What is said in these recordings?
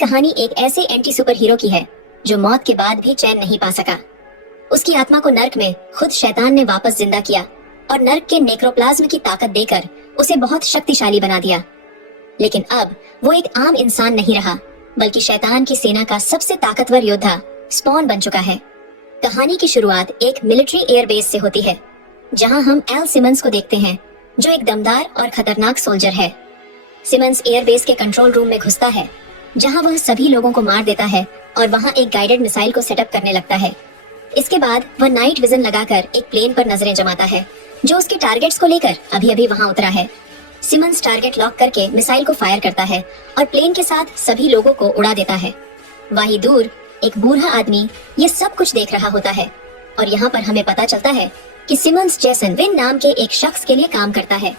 कहानी एक ऐसे एंटी सुपर हीरो की है जो मौत के बाद भी चैन नहीं पा सका। उसकी आत्मा को नर्क में खुद शैतान ने वापस जिंदा किया और नर्क के नेक्रोप्लाज्म की ताकत देकर उसे बहुत शक्तिशाली बना दिया। लेकिन अब वो एक आम इंसान नहीं रहा, बल्कि शैतान की सेना का सबसे ताकतवर योद्धा स्पॉन बन चुका है। कहानी की शुरुआत एक मिलिट्री एयरबेस से होती है, जहां हम एल सिमंस को देखते हैं, जो एक दमदार और खतरनाक सोल्जर है। सिमंस एयरबेस के कंट्रोल रूम में घुसता है, जहां वह सभी लोगों को मार देता है और वहां एक गाइडेड मिसाइल को सेटअप करने लगता है। इसके बाद वह नाइट विजन लगाकर एक प्लेन पर नजरें जमाता है, जो उसके टारगेट्स को लेकर अभी अभी वहां उतरा है। सिमंस टारगेट लॉक करके मिसाइल को फायर करता है और प्लेन के साथ सभी लोगों को उड़ा देता है। वहीं दूर एक बूढ़ा आदमी ये सब कुछ देख रहा होता है और यहाँ पर हमें पता चलता है कि सिमंस जैसन विन नाम के एक शख्स के लिए काम करता है।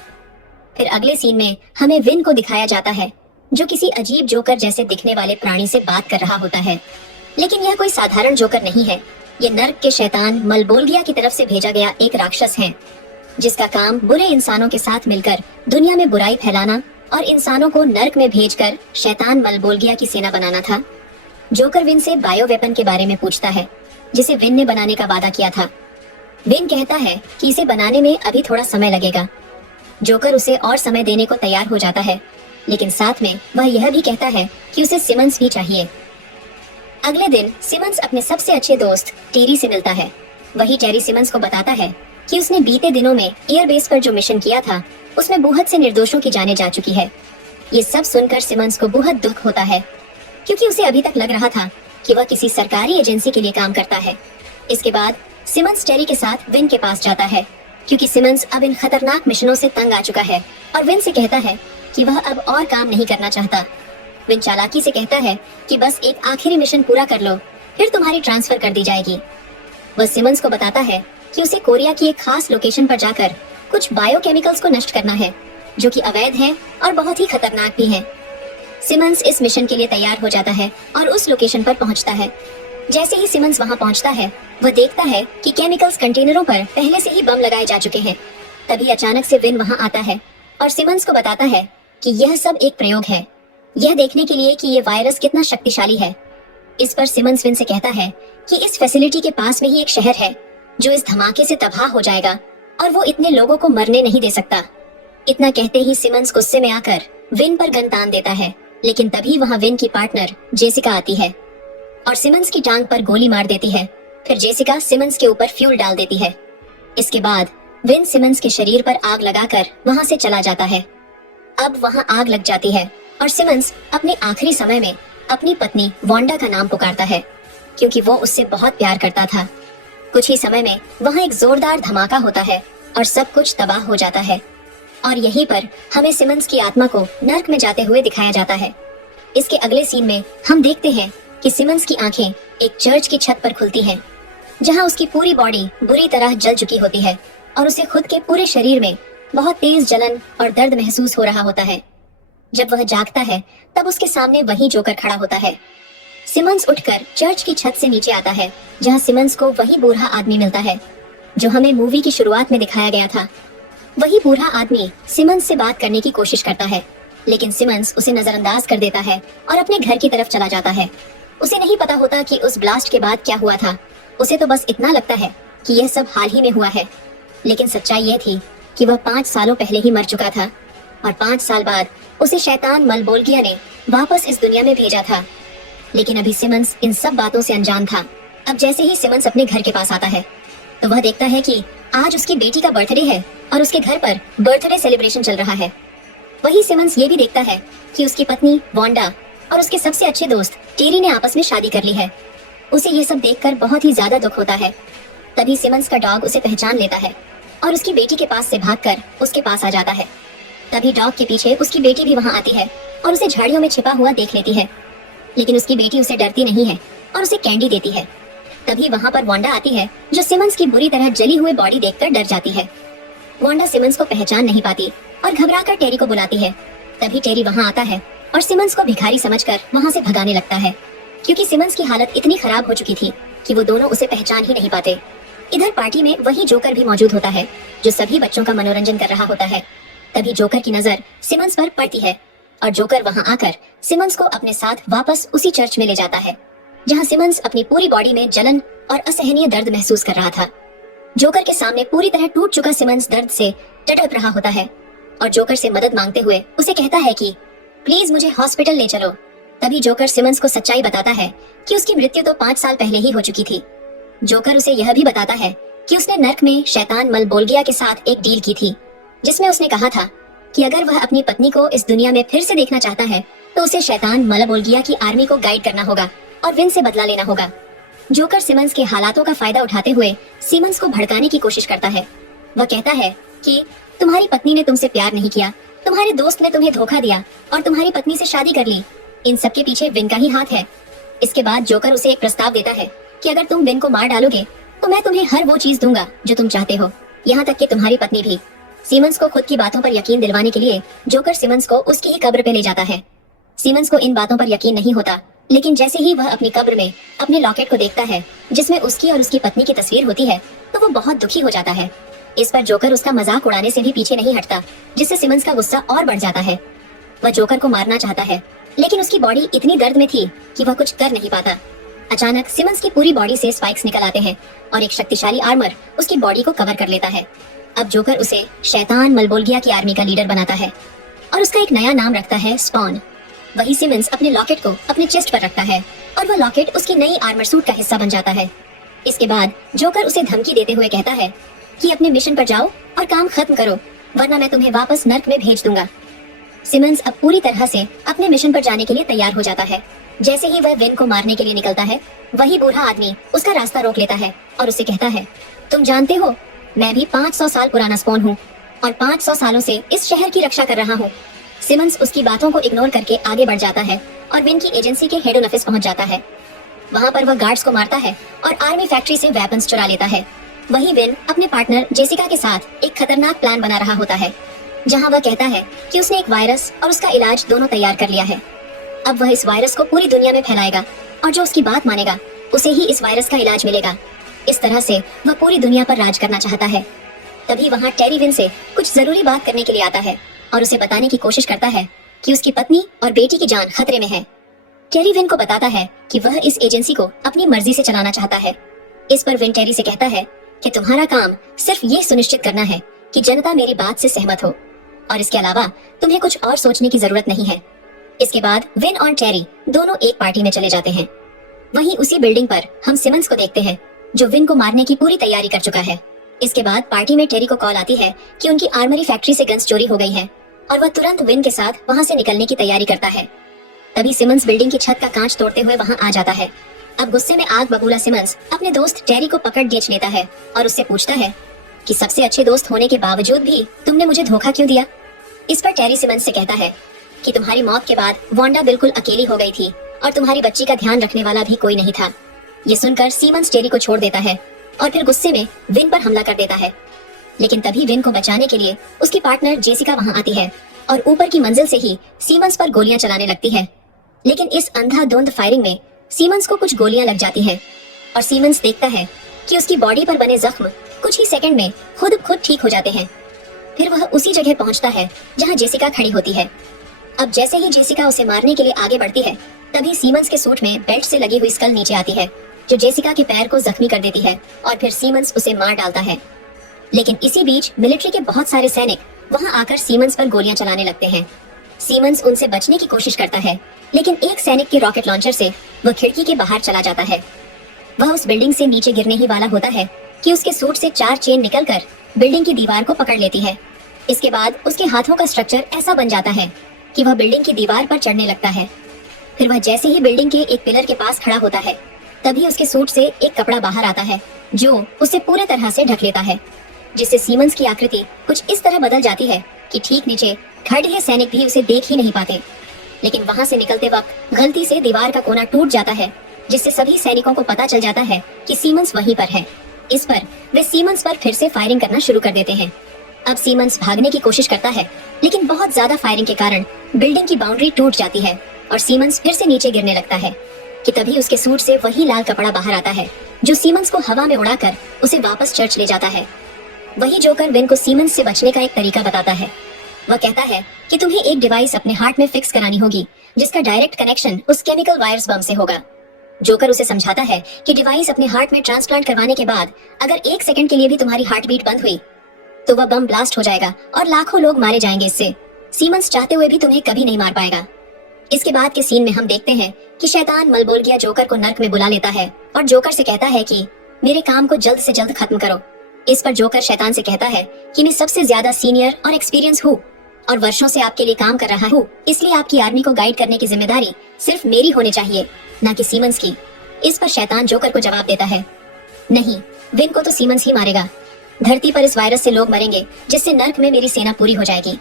फिर अगले सीन में हमें विन को दिखाया जाता है, जो किसी अजीब जोकर जैसे दिखने वाले प्राणी से बात कर रहा होता है। लेकिन यह कोई साधारण जोकर नहीं है, ये नर्क के शैतान मलबोल्गिया की तरफ से भेजा गया एक राक्षस है, जिसका काम बुरे इंसानों के साथ मिलकर दुनिया में बुराई फैलाना और इंसानों को नर्क में भेजकर शैतान मलबोल्गिया की सेना बनाना था। जोकर विन से बायो वेपन के बारे में पूछता है, जिसे विन ने बनाने का वादा किया था। विन कहता है कि इसे बनाने में अभी थोड़ा समय लगेगा। जोकर उसे और समय देने को तैयार हो जाता है, लेकिन साथ में वह यह भी कहता है कि उसे सिमंस भी चाहिए। अगले दिन सिमंस अपने सबसे अच्छे दोस्त टेरी से मिलता है। वही टेरी सिमंस को बताता है कि उसने बीते दिनों में एयरबेस पर जो मिशन किया था, उसमें बहुत से निर्दोषों की जानें जा चुकी है। ये सब सुनकर सिमंस को बहुत दुख होता है, क्योंकि उसे अभी तक लग रहा था कि वह किसी सरकारी एजेंसी के लिए काम करता है। इसके बाद सिमंस टेरी के साथ विन के पास जाता है, क्योंकि सिमंस अब इन खतरनाक मिशनों से तंग आ चुका है और विन से कहता है कि वह अब और काम नहीं करना चाहता। विन चालाकी से कहता है कि बस एक आखिरी मिशन पूरा कर लो, फिर तुम्हारी ट्रांसफर कर दी जाएगी। वह सिमंस को बताता है कि उसे कोरिया की एक खास लोकेशन पर जाकर कुछ बायोकेमिकल्स को नष्ट करना है, जो कि अवैध है और बहुत ही खतरनाक भी है। सिमंस इस मिशन के लिए तैयार हो जाता है और उस लोकेशन पर पहुंचता है। जैसे ही सिमंस वहां पहुंचता है, वह देखता है कि केमिकल्स कंटेनरों पर पहले से ही बम लगाए जा चुके हैं। तभी अचानक से विन वहां आता है और सिमंस को बताता है कि यह सब एक प्रयोग है, यह देखने के लिए कि ये वायरस कितना शक्तिशाली है। इस पर सिमंस विन से कहता है कि इस फैसिलिटी के पास में ही एक शहर है, जो इस धमाके से तबाह हो जाएगा और वो इतने लोगों को मरने नहीं दे सकता। इतना कहते ही सिमंस गुस्से में आकर विन पर गन तान देता है, लेकिन तभी वहां विन की पार्टनर जेसिका आती है और सिमंस की टांग पर गोली मार देती है। फिर जेसिका सिमंस के ऊपर फ्यूल डाल देती है। इसके बाद विन सिमंस के शरीर पर आग लगाकर वहां से चला जाता है। अब वहां आग लग जाती है और सिमंस अपने आखिरी समय में अपनी पत्नी वांडा का नाम पुकारता है, क्योंकि वो उससे बहुत प्यार करता था। कुछ ही समय में वहां एक जोरदार धमाका होता है और सब कुछ तबाह हो जाता है। और यहीं पर हमें सिमंस की आत्मा को नर्क में जाते हुए दिखाया जाता है। इसके अगले सीन में हम देखते हैं कि सिमंस की आंखें एक चर्च की छत पर खुलती हैं, जहां उसकी पूरी बॉडी बुरी तरह जल चुकी होती है और उसे खुद के पूरे शरीर में बहुत तेज जलन और दर्द महसूस हो रहा होता है। जब वह जागता है, तब उसके सामने वही जोकर खड़ा होता है। सिमंस उठकर चर्च की छत से नीचे आता है, जहां सिमंस को वही बूढ़ा आदमी मिलता है जो हमें मूवी की शुरुआत में दिखाया गया था। वही बूढ़ा आदमी सिमंस से बात करने की कोशिश करता है, लेकिन सिमंस उसे नजरअंदाज कर देता है और अपने घर की तरफ चला जाता है। उसे नहीं पता होता कि उस ब्लास्ट के बाद क्या हुआ था। उसे तो बस इतना लगता है कि यह सब हाल ही में हुआ है, लेकिन सच्चाई यह थी कि वह 5 सालों पहले ही मर चुका था और 5 साल बाद उसे शैतान मलबोल्गिया ने वापस इस दुनिया में भेजा था। लेकिन अभी सिमंस इन सब बातों से अनजान था। अब जैसे ही सिमंस अपने घर के पास आता है, तो वह देखता है कि आज उसकी बेटी का बर्थडे है और उसके घर पर बर्थडे सेलिब्रेशन चल रहा है। वही सिमंस ये भी देखता है कि उसकी पत्नी वांडा और उसके सबसे अच्छे दोस्त टेरी ने आपस में शादी कर ली है। उसे ये सब देखकर बहुत ही ज्यादा दुख होता है। तभी सिमंस का डॉग उसे पहचान लेता है और उसकी बेटी के पास से भागकर उसके पास आ जाता है। तभी डॉग के पीछे उसकी बेटी भी वहां आती है और उसे झाड़ियों में छिपा हुआ देख लेती है, लेकिन उसकी बेटी उसे डरती नहीं है और उसे कैंडी देती है। तभी वहां पर वांडा आती है, जो सिमंस की बुरी तरह जली हुई बॉडी देखकर डर जाती है। वांडा सिमंस को पहचान नहीं पाती और घबराकर टेरी को बुलाती है। तभी टेरी वहां आता है और सिमंस को भिखारी समझकर वहां से भगाने लगता है, क्योंकि सिमंस की हालत इतनी खराब हो चुकी थी कि वो दोनों उसे पहचान ही नहीं पाते। इधर पार्टी में वही जोकर भी मौजूद होता है, जो सभी बच्चों का मनोरंजन कर रहा होता है। तभी जोकर की नजर सिमंस पर पड़ती है और जोकर वहां आकर सिमंस को अपने साथ वापस उसी चर्च में ले जाता है जहां सिमंस अपनी पूरी बॉडी में जलन और असहनीय दर्द महसूस कर रहा था। जोकर के सामने पूरी तरह टूट चुका सिमंस दर्द से तड़प रहा होता है और जोकर से मदद मांगते हुए उसे कहता है कि प्लीज मुझे हॉस्पिटल ले चलो। तभी जोकर सिमंस को सच्चाई बताता है कि उसकी मृत्यु तो 5 साल पहले ही हो चुकी थी। जोकर उसे यह भी बताता है कि उसने नर्क में शैतान मलबोल्गिया के साथ एक डील की थी जिसमें उसने कहा था कि अगर वह अपनी पत्नी को इस दुनिया में फिर से देखना चाहता है तो उसे शैतान मलबोल्गिया की आर्मी को गाइड करना होगा और विन से बदला लेना होगा। जोकर सिमंस के हालातों का फायदा उठाते हुए सिमंस को भड़काने की कोशिश करता है। वह कहता है कि तुम्हारी पत्नी ने तुमसे प्यार नहीं किया, तुम्हारे दोस्त ने तुम्हें धोखा दिया और तुम्हारी पत्नी से शादी कर ली। इन सब के पीछे विन का ही हाथ है। इसके बाद जोकर उसे एक प्रस्ताव देता है कि अगर तुम विन को मार डालोगे तो मैं तुम्हें हर वो चीज दूंगा जो तुम चाहते हो, यहाँ तक कि तुम्हारी पत्नी भी। सिमंस को खुद की बातों पर यकीन दिलवाने के लिए जोकर सिमंस को उसकी ही कब्र पे ले जाता है। सिमंस को इन बातों पर यकीन नहीं होता, लेकिन जैसे ही वह अपनी कब्र में अपने लॉकेट को देखता है जिसमें उसकी और उसकी पत्नी की तस्वीर होती है तो वो बहुत दुखी हो जाता है। इस पर जोकर उसका मजाक उड़ाने से भी पीछे नहीं हटता, जिससे सिमंस का गुस्सा और बढ़ जाता है। वह जोकर को मारना चाहता है, लेकिन उसकी बॉडी इतनी दर्द में थी कि वह कुछ कर नहीं पाता। अचानक सिमंस की पूरी बॉडी से स्पाइक्स निकल आते हैं और एक शक्तिशाली आर्मर उसकी बॉडी को कवर कर लेता है। अब जोकर उसे शैतान मलबोल्गिया की आर्मी का लीडर बनाता है और उसका एक नया नाम रखता है स्पॉन। वही सिमंस अपने लॉकेट को अपने चेस्ट पर रखता है और वह लॉकेट उसकी नई आर्मर सूट का हिस्सा बन जाता है। इसके बाद जोकर उसे धमकी देते हुए कहता है कि अपने मिशन पर जाओ और काम खत्म करो, वरना मैं तुम्हें वापस नर्क में भेज दूंगा। सिमंस अब पूरी तरह से अपने मिशन पर जाने के लिए तैयार हो जाता है। जैसे ही वह विन को मारने के लिए निकलता है, वही बूढ़ा आदमी उसका रास्ता रोक लेता है और उसे कहता है, तुम जानते हो मैं भी 500 साल पुराना स्पॉन हूँ और 500 सालों से इस शहर की रक्षा कर रहा हूँ। सिमंस उसकी बातों को इग्नोर करके आगे बढ़ जाता है और विन की एजेंसी के हेड ऑफिस पहुंच जाता है। वहाँ पर वह गार्ड्स को मारता है और आर्मी फैक्ट्री से वेपन्स चुरा लेता है। वही विन अपने पार्टनर जेसिका के साथ एक खतरनाक प्लान बना रहा होता है, जहाँ वह कहता है कि उसने एक वायरस और उसका इलाज दोनों तैयार कर लिया है। अब वह इस वायरस को पूरी दुनिया में फैलाएगा और जो उसकी बात मानेगा उसे ही इस वायरस का इलाज मिलेगा। इस तरह से वह पूरी दुनिया पर राज करना चाहता है। तभी वहाँ टेरी विन से कुछ जरूरी बात करने के लिए आता है और उसे बताने की कोशिश करता है कि उसकी पत्नी और बेटी की जान खतरे में है। टेरी विन को बताता है कि वह इस एजेंसी को अपनी मर्जी से चलाना चाहता है। इस पर विन टेरी से कहता है कि तुम्हारा काम सिर्फ ये सुनिश्चित करना है कि जनता मेरी बात से सहमत हो और इसके अलावा तुम्हें कुछ और सोचने की जरूरत नहीं है। इसके बाद विन और टेरी दोनों एक पार्टी में चले जाते हैं। वहीं उसी बिल्डिंग पर हम सिमंस को देखते हैं जो विन को मारने की पूरी तैयारी कर चुका है। इसके बाद पार्टी में टेरी को कॉल आती है कि उनकी आर्मरी फैक्ट्री से गन्स चोरी हो गई है और वह तुरंत विन के साथ वहां से निकलने की तैयारी करता है। तभी सिमंस बिल्डिंग की छत का कांच तोड़ते हुए वहां आ जाता है। अब गुस्से में आग बबूला सिमंस अपने दोस्त टेरी को पकड़ गेच लेता है और उससे पूछता है कि सबसे अच्छे दोस्त होने के बावजूद भी तुमने मुझे धोखा क्यों दिया। इस पर टेरी सिमंस से कहता है कि तुम्हारी मौत के बाद वांडा बिल्कुल अकेली हो गई थी और तुम्हारी बच्ची का ध्यान रखने वाला भी कोई नहीं था। ये सुनकर सिमंस टेरी को छोड़ देता है और फिर गुस्से में विन पर हमला कर देता है। लेकिन तभी विन को बचाने के लिए उसकी पार्टनर जेसिका वहां आती है और ऊपर की मंजिल से ही सिमंस पर गोलियां चलाने लगती है। लेकिन इस अंधाधुंध फायरिंग में सिमंस को कुछ गोलियां लग जाती हैं और सिमंस देखता है कि उसकी बॉडी पर बने जख्म कुछ ही सेकंड में खुद ठीक हो जाते हैं। फिर वह उसी जगह पहुंचता है जहां जेसिका खड़ी होती है। अब जैसे ही जेसिका उसे मारने के लिए आगे बढ़ती है, तभी सिमंस के सूट में बेल्ट से लगी हुई स्कल नीचे आती है जो जेसिका के पैर को जख्मी कर देती है और फिर सिमंस उसे मार डालता है। लेकिन इसी बीच मिलिट्री के बहुत सारे सैनिक वहां आकर सिमंस पर गोलियां चलाने लगते हैं। सिमंस उनसे बचने की कोशिश करता है, लेकिन एक सैनिक के रॉकेट लॉन्चर से वह खिड़की के बाहर चला जाता है। वह उस बिल्डिंग से नीचे गिरने ही वाला होता है कि उसके सूट से 4 चेन निकलकर बिल्डिंग की दीवार को पकड़ लेती है। इसके बाद उसके हाथों का स्ट्रक्चर ऐसा बन जाता है कि वह बिल्डिंग की दीवार पर चढ़ने लगता है। फिर वह जैसे ही बिल्डिंग के एक पिलर के पास खड़ा होता है, तभी उसके सूट से एक कपड़ा बाहर आता है जो उसे पूरे तरह से ढक लेता है, जिससे सिमंस की आकृति कुछ इस तरह बदल जाती है कि ठीक नीचे खड़े सैनिक भी उसे देख ही नहीं पाते। लेकिन वहां से निकलते वक्त गलती से दीवार का कोना टूट जाता है, जिससे सभी सैनिकों को पता चल जाता है कि सिमंस वहीं पर है। इस पर वे सिमंस पर फिर से फायरिंग करना शुरू कर देते हैं। अब सिमंस भागने की कोशिश करता है, लेकिन बहुत ज्यादा फायरिंग के कारण बिल्डिंग की बाउंड्री टूट जाती है और सिमंस फिर से नीचे गिरने लगता है कि तभी उसके सूट से वही लाल कपड़ा बाहर आता है जो सिमंस को हवा में उड़ाकर उसे वापस चर्च ले जाता है। वही जोकर विन को सिमंस से बचने का एक तरीका बताता है। वह कहता है कि तुम्हें एक डिवाइस अपने हार्ट में फिक्स करानी होगी जिसका डायरेक्ट कनेक्शन उस केमिकल वायरस बम से होगा। जोकर उसे समझाता है कि डिवाइस अपने हार्ट में ट्रांसप्लांट करवाने के बाद अगर 1 सेकंड के लिए भी तुम्हारी हार्ट बीट बंद हुई तो वह बम ब्लास्ट हो जाएगा और लाखों लोग मारे जाएंगे इससे। सीमंस चाहते हुए भी तुम्हें कभी नहीं मार पाएगा। इसके बाद के सीन में हम देखते हैं कि शैतान मलबोल्गिया जोकर को नर्क में बुला लेता है और जोकर से कहता है कि मेरे काम को जल्द से जल्द खत्म करो। इस पर जोकर शैतान से कहता है कि मैं सबसे ज्यादा सीनियर और एक्सपीरियंस हूँ और वर्षों से आपके लिए काम कर रहा हूँ, इसलिए आपकी आर्मी को गाइड करने की जिम्मेदारी सिर्फ मेरी होनी चाहिए, न कि सीमंस की। इस पर शैतान जोकर को जवाब देता है, नहीं, विन को तो सीमंस ही मारेगा। धरती पर इस वायरस से लोग मरेंगे जिससे नर्क में मेरी सेना पूरी हो जाएगी।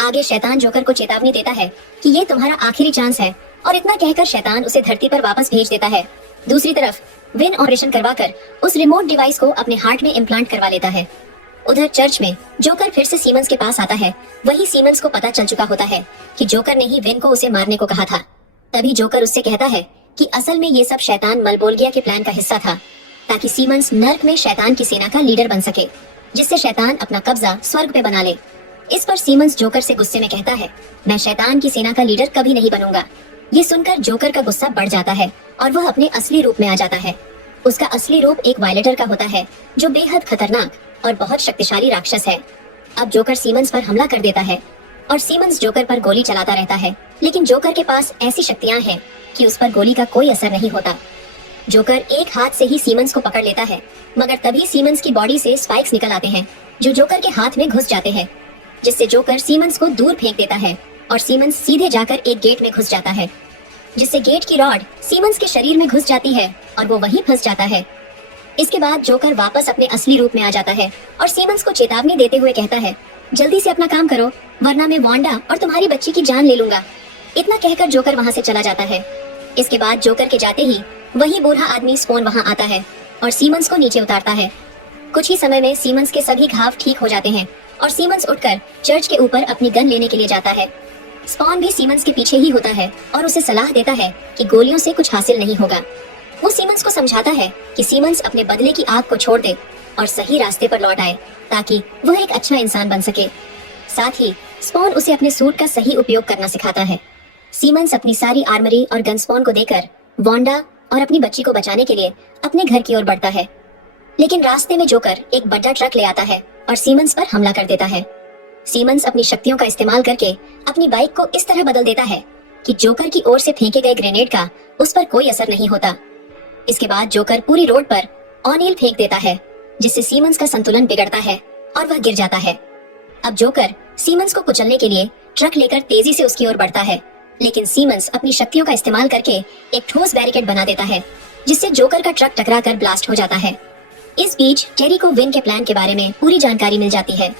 आगे शैतान जोकर को चेतावनी देता है कि ये तुम्हारा आखिरी चांस है और इतना कहकर शैतान उसे धरती पर वापस भेज देता है। दूसरी तरफ विन ऑपरेशन करवाकर उस रिमोट डिवाइस को अपने हार्ट में इम्प्लांट करवा लेता है। उधर चर्च में जोकर फिर से सीमंस के पास आता है। वही सीमंस को पता चल चुका होता है कि जोकर ने ही विन को उसे मारने को कहा था। तभी जोकर उससे कहता है कि असल में ये सब शैतान मलबोल्गिया के प्लान का हिस्सा था ताकि सीमंस नर्क में शैतान की सेना का लीडर बन सके, जिससे शैतान अपना कब्जा स्वर्ग पे बना ले। इस पर सीमंस जोकर से गुस्से में कहता है, मैं शैतान की सेना का लीडर कभी नहीं बनूंगा। ये सुनकर जोकर का गुस्सा बढ़ जाता है और वह अपने असली रूप में आ जाता है। उसका असली रूप एक वायलेटर का होता है जो बेहद खतरनाक और बहुत शक्तिशाली राक्षस है। अब जोकर सीमंस पर हमला कर देता है और सीमंस जोकर पर गोली चलाता रहता है, लेकिन जोकर के पास ऐसी शक्तियां हैं कि उस पर गोली का कोई असर नहीं होता। जोकर एक हाथ से ही सीमंस को पकड़ लेता है, मगर तभी सीमंस की बॉडी से स्पाइक्स निकल आते हैं जो जोकर के हाथ में घुस जाते हैं, जिससे जोकर सीमंस को दूर फेंक देता है और सीमंस सीधे जाकर एक गेट में घुस जाता है, जिससे गेट की रॉड सीमंस के शरीर में घुस जाती है और वो वहीं फंस जाता है। इसके बाद जोकर वापस अपने असली रूप में आ जाता है और सीमंस को चेतावनी देते हुए कहता है, जल्दी से अपना काम करो वरना मैं वांडा और तुम्हारी बच्ची की जान ले लूंगा। इतना कहकर जोकर वहाँ से चला जाता है। इसके बाद जोकर के जाते ही वही बूढ़ा आदमी स्पोन वहाँ आता है और सीमंस को नीचे उतारता है। कुछ ही समय में सीमंस के सभी घाव ठीक हो जाते हैं और सीमंस उठकर चर्च के ऊपर अपनी गन लेने के लिए जाता है। स्पॉन भी सीमंस के पीछे ही होता है और उसे सलाह देता है कि गोलियों से कुछ हासिल नहीं होगा। वो सीमंस को समझाता है कि सीमंस अपने बदले की आग को छोड़ दे और सही रास्ते पर लौट आए ताकि वह एक अच्छा इंसान बन सके। साथ ही स्पॉन उसे अपने सूट का सही उपयोग करना सिखाता है। सीमंस अपनी सारी आर्मरी और गन स्पॉन को देकर वांडा और अपनी बच्ची को बचाने के लिए अपने घर की ओर बढ़ता है, लेकिन रास्ते में जोकर एक बड़ा ट्रक ले आता है और सीमंस पर हमला कर देता है। सीमंस अपनी शक्तियों का इस्तेमाल करके अपनी बाइक को इस तरह बदल देता है कि जोकर की ओर से फेंके गए ग्रेनेड का उस पर कोई असर नहीं होता। इसके बाद जोकर पूरी रोड पर ऑनिल फेंक देता है, जिससे सीमंस का संतुलन बिगड़ता है और वह गिर जाता है। अब जोकर सीमंस को कुचलने के लिए ट्रक लेकर तेजी से उसकी ओर बढ़ता है, लेकिन सीमंस अपनी शक्तियों का इस्तेमाल करके एक ठोस बैरिकेड बना देता है, जिससे जोकर का ट्रक टकराकर ब्लास्ट हो जाता है। इस बीच टेरी को विन के प्लान के बारे में पूरी जानकारी मिल जाती है,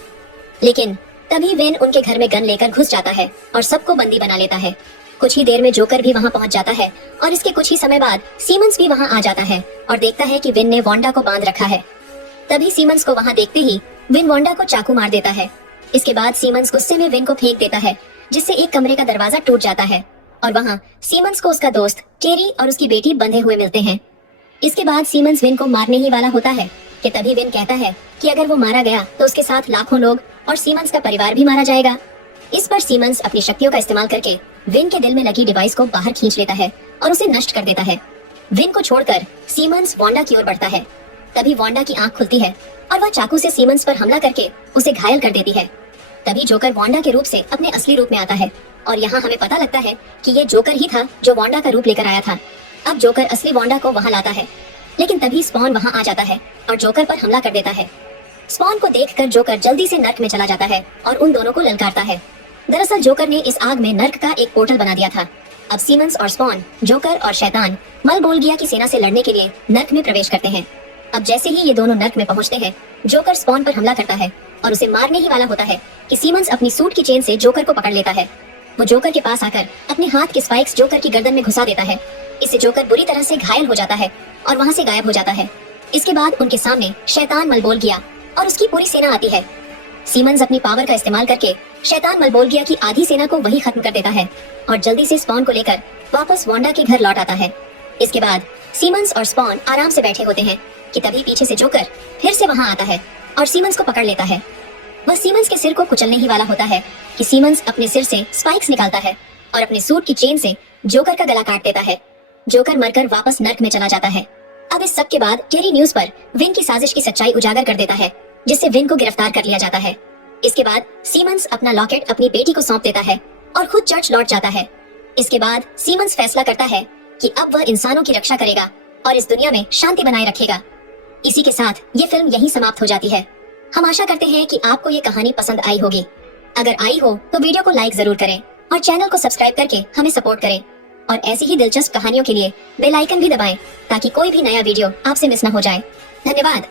लेकिन तभी विन उनके घर में गन लेकर घुस जाता है और सबको बंदी बना लेता है। कुछ ही देर में जोकर भी वहां पहुंच जाता है और इसके कुछ ही समय बाद सीमंस भी वहां आ जाता है और देखता है कि विन ने वांडा को बांध रखा है। तभी सीमंस को वहां देखते ही विन वांडा को चाकू मार देता है। इसके बाद सीमंस गुस्से में विन को फेंक देता है, जिससे एक कमरे का दरवाजा टूट जाता है और वहाँ सीमंस को उसका दोस्त टेरी और उसकी बेटी बंधे हुए मिलते हैं। इसके बाद सीमंस विन को मारने ही वाला होता है कि तभी विन कहता है कि अगर वो मारा गया तो उसके साथ लाखों लोग और सीमंस का परिवार भी मारा जाएगा। इस पर सीमंस अपनी शक्तियों का इस्तेमाल करके विन के दिल में लगी डिवाइस को बाहर खींच लेता है और उसे नष्ट कर देता है। विन को छोड़कर सीमंस वांडा की ओर बढ़ता है। तभी वांडा की आंख खुलती है और वह चाकू से सीमंस पर हमला करके उसे घायल कर देती है। तभी जोकर वांडा के रूप से अपने असली रूप में आता है और यहाँ हमें पता लगता है कि ये जोकर ही था जो वांडा का रूप लेकर आया था। अब जोकर असली वांडा को वहाँ लाता है, लेकिन तभी स्पॉन वहाँ आ जाता है और जोकर पर हमला कर देता है। स्पॉन को देखकर जोकर जल्दी से नर्क में चला जाता है और उन दोनों को ललकारता है। दरअसल जोकर ने इस आग में नर्क का एक पोर्टल बना दिया था। अब सीमंस और स्पॉन जोकर और शैतान मलबोल्गिया की सेना से लड़ने के लिए नर्क में प्रवेश करते हैं। अब जैसे ही ये दोनों नर्क में पहुंचते हैं, जोकर स्पॉन पर हमला करता है और उसे मारने ही वाला होता है कि सीमंस अपनी सूट की चेन से जोकर को पकड़ लेता है। वो जोकर के पास आकर अपने हाथ के स्पाइक्स जोकर की गर्दन में घुसा देता है। इससे जोकर बुरी तरह से घायल हो जाता है और वहाँ से गायब हो जाता है। इसके बाद उनके सामने शैतान मलबोल्गिया और उसकी पूरी सेना आती है। सीमंस अपनी पावर का इस्तेमाल करके शैतान मलबोल्गिया की आधी सेना को वही खत्म कर देता है और जल्दी से स्पॉन को लेकर वापस वांडा के घर लौट आता है। इसके बाद सीमंस और स्पॉन आराम से बैठे होते हैं कि तभी पीछे से जोकर फिर से वहाँ आता है और सीमंस को पकड़ लेता है। वह सीमंस के सिर को कुचलने ही वाला होता है, कि सीमंस अपने सिर से स्पाइक्स निकालता है और अपने सूट की चेन से जोकर का गला काट देता है। जोकर मरकर वापस नर्क में चला जाता है। अब इस सब के बाद टेरी न्यूज पर विन की साजिश की सच्चाई उजागर कर देता है, जिससे विन को गिरफ्तार कर लिया जाता है। इसके बाद सीमंस अपना लॉकेट अपनी बेटी को सौंप देता है और खुद चर्च लौट जाता है। इसके बाद सीमंस फैसला करता है कि अब वह इंसानों की रक्षा करेगा और इस दुनिया में शांति बनाए रखेगा। इसी के साथ ये फिल्म यहीं समाप्त हो जाती है। हम आशा करते हैं कि आपको ये कहानी पसंद आई होगी। अगर आई हो तो वीडियो को लाइक जरूर करें और चैनल को सब्सक्राइब करके हमें सपोर्ट करें। और ऐसी ही दिलचस्प कहानियों के लिए बेल आइकन भी दबाएं ताकि कोई भी नया वीडियो आपसे मिस न हो जाए। धन्यवाद।